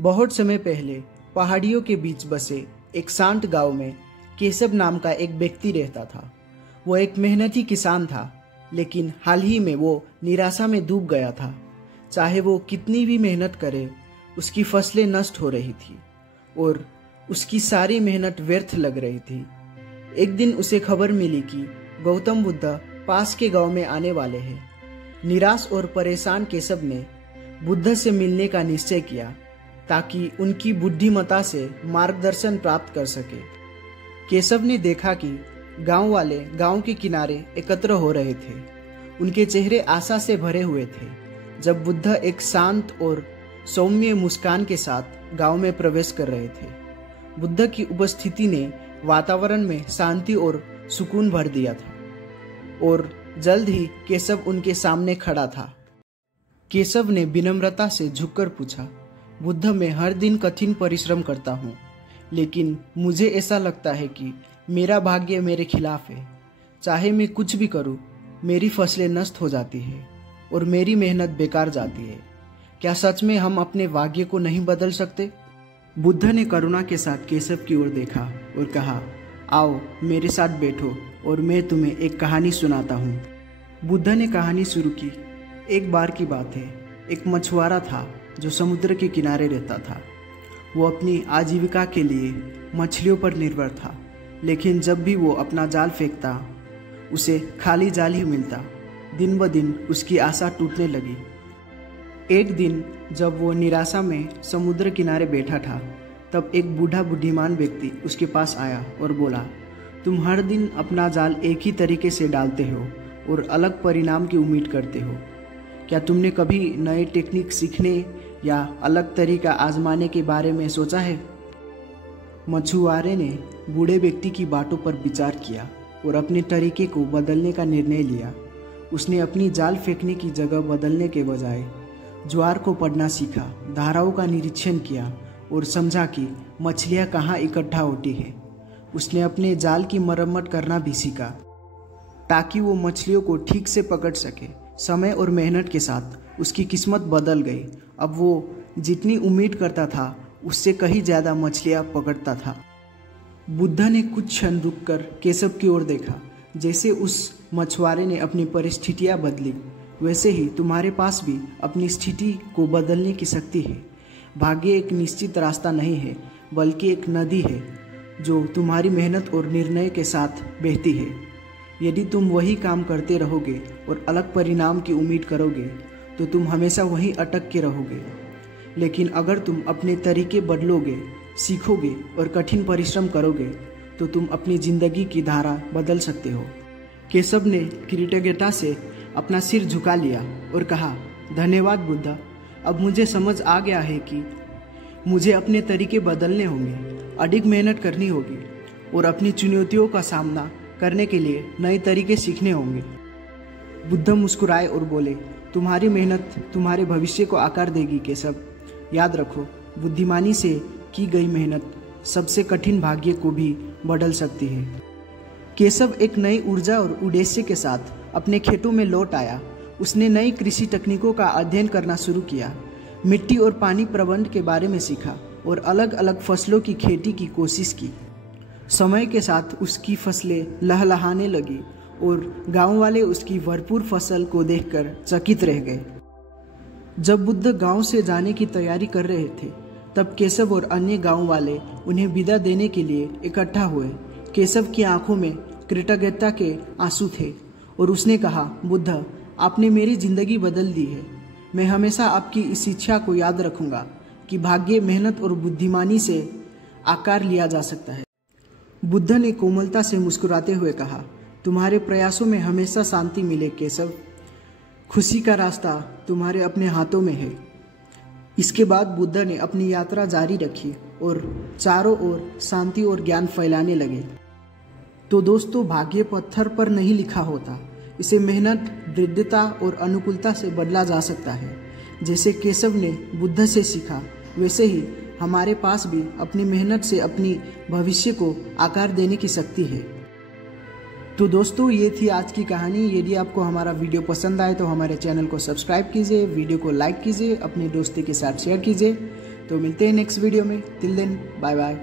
बहुत समय पहले पहाड़ियों के बीच बसे एक शांत गांव में केशव नाम का एक व्यक्ति रहता था। वो एक मेहनती किसान था, लेकिन हाल ही में वो निराशा में डूब गया था। चाहे वो कितनी भी मेहनत करे, उसकी फसलें नष्ट हो रही थी और उसकी सारी मेहनत व्यर्थ लग रही थी। एक दिन उसे खबर मिली कि गौतम बुद्ध पास के गांव में आने वाले हैं। निराश और परेशान केशव ने बुद्ध से मिलने का निश्चय किया ताकि उनकी बुद्धिमत्ता से मार्गदर्शन प्राप्त कर सके। केशव ने देखा कि गांव वाले गांव के किनारे एकत्र हो रहे थे। उनके चेहरे आशा से भरे हुए थे जब बुद्ध एक शांत और सौम्य मुस्कान के साथ गांव में प्रवेश कर रहे थे। बुद्ध की उपस्थिति ने वातावरण में शांति और सुकून भर दिया था और जल्द ही केशव उनके सामने खड़ा था। केशव ने विनम्रता से झुककर पूछा, बुद्ध, मैं हर दिन कठिन परिश्रम करता हूँ, लेकिन मुझे ऐसा लगता है कि मेरा भाग्य मेरे खिलाफ है। चाहे मैं कुछ भी करूँ, मेरी फसलें नष्ट हो जाती है और मेरी मेहनत बेकार जाती है। क्या सच में हम अपने भाग्य को नहीं बदल सकते? बुद्ध ने करुणा के साथ केशव की ओर देखा और कहा, आओ मेरे साथ बैठो और मैं तुम्हें एक कहानी सुनाता हूँ। बुद्ध ने कहानी शुरू की। एक बार की बात है, एक मछुआरा था जो समुद्र के किनारे रहता था। वो अपनी आजीविका के लिए मछलियों पर निर्भर था, लेकिन जब भी वो अपना जाल फेंकता, उसे खाली जाल ही मिलता। दिन ब दिन उसकी आशा टूटने लगी। एक दिन जब वो निराशा में समुद्र किनारे बैठा था, तब एक बूढ़ा बुद्धिमान व्यक्ति उसके पास आया और बोला, तुम हर दिन अपना जाल एक ही तरीके से डालते हो और अलग परिणाम की उम्मीद करते हो। क्या तुमने कभी नए टेक्निक सीखने या अलग तरीका आजमाने के बारे में सोचा है? मछुआरे ने बूढ़े व्यक्ति की बातों पर विचार किया और अपने तरीके को बदलने का निर्णय लिया। उसने अपनी जाल फेंकने की जगह बदलने के बजाय ज्वार को पढ़ना सीखा, धाराओं का निरीक्षण किया और समझा कि मछलियाँ कहाँ इकट्ठा होती है। उसने अपने जाल की मरम्मत करना भी सीखा ताकि वो मछलियों को ठीक से पकड़ सके। समय और मेहनत के साथ उसकी किस्मत बदल गई। अब वो जितनी उम्मीद करता था उससे कहीं ज़्यादा मछलियाँ पकड़ता था। बुद्ध ने कुछ क्षण रुककर केशव की ओर देखा। जैसे उस मछुआरे ने अपनी परिस्थितियाँ बदली, वैसे ही तुम्हारे पास भी अपनी स्थिति को बदलने की शक्ति है। भाग्य एक निश्चित रास्ता नहीं है, बल्कि एक नदी है जो तुम्हारी मेहनत और निर्णय के साथ बहती है। यदि तुम वही काम करते रहोगे और अलग परिणाम की उम्मीद करोगे, तो तुम हमेशा वहीं अटक के रहोगे। लेकिन अगर तुम अपने तरीके बदलोगे, सीखोगे और कठिन परिश्रम करोगे, तो तुम अपनी जिंदगी की धारा बदल सकते हो। केशव ने कृतज्ञता से अपना सिर झुका लिया और कहा, धन्यवाद बुद्ध, अब मुझे समझ आ गया है कि मुझे अपने तरीके बदलने होंगे, अधिक मेहनत करनी होगी और अपनी चुनौतियों का सामना करने के लिए नए तरीके सीखने होंगे। बुद्ध मुस्कुराए और बोले, तुम्हारी मेहनत तुम्हारे भविष्य को आकार देगी केशव। याद रखो, बुद्धिमानी से की गई मेहनत सबसे कठिन भाग्य को भी बदल सकती है। केशव एक नई ऊर्जा और उद्देश्य के साथ अपने खेतों में लौट आया। उसने नई कृषि तकनीकों का अध्ययन करना शुरू किया, मिट्टी और पानी प्रबंधन के बारे में सीखा और अलग अलग फसलों की खेती की कोशिश की। समय के साथ उसकी फसलें लहलहाने लगी और गांव वाले उसकी भरपूर फसल को देखकर चकित रह गए। जब बुद्ध गांव से जाने की तैयारी कर रहे थे, तब केशव और अन्य गांव वाले उन्हें विदा देने के लिए इकट्ठा हुए। केशव की आंखों में कृतज्ञता के आंसू थे और उसने कहा, बुद्ध, आपने मेरी जिंदगी बदल दी है। मैं हमेशा आपकी इस इच्छा को याद रखूंगा कि भाग्य, मेहनत और बुद्धिमानी से आकार लिया जा सकता है। बुद्ध ने कोमलता से मुस्कुराते हुए कहा, तुम्हारे प्रयासों में हमेशा शांति मिले केशव। खुशी का रास्ता तुम्हारे अपने हाथों में है। इसके बाद बुद्ध ने अपनी यात्रा जारी रखी और चारों ओर शांति और ज्ञान फैलाने लगे। तो दोस्तों, भाग्य पत्थर पर नहीं लिखा होता, इसे मेहनत, दृढ़ता और अनुकूलता से बदला जा सकता है। जैसे केशव ने बुद्ध से सीखा, वैसे ही हमारे पास भी अपनी मेहनत से अपनी भविष्य को आकार देने की शक्ति है। तो दोस्तों, ये थी आज की कहानी। यदि आपको हमारा वीडियो पसंद आए तो हमारे चैनल को सब्सक्राइब कीजिए, वीडियो को लाइक कीजिए, अपने दोस्तों के साथ शेयर कीजिए। तो मिलते हैं नेक्स्ट वीडियो में। Till then bye bye.